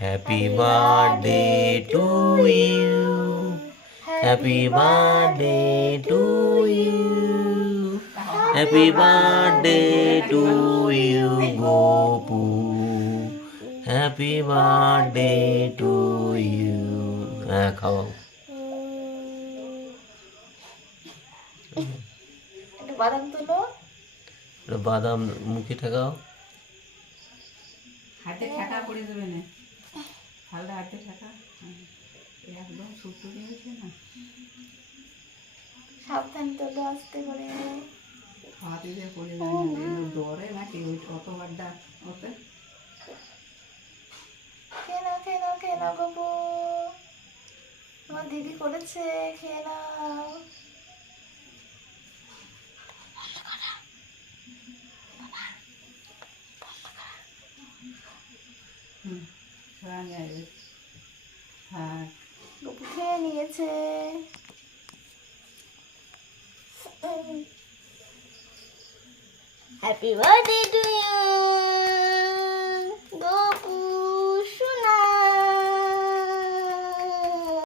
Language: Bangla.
Happy birthday to you, happy birthday to you, happy birthday to you Gopu, happy birthday to you. হ্যাঁ, খাও। একটু বাদাম তুলো। বাদাম মুখে ঠেকাও। হাতে ঠেকা করে দেবে না, তাহলে হাতে ঠেকা একদম শুকনো হয়েছে না। সাবধান তোলো, আস্তে করে। হাতে দিয়ে পড়ে যায় না, দৌড়ে নাকি ওই অতবার ডাক ওতে। খেয়ে নাও, খেয়ে নাও, খেয়ে নাও গপু। আমার দিদি করেছে, খেয়ে নাও। হ্যাঁ, গপু খেয়ে নিয়েছে। Happy birthday to you.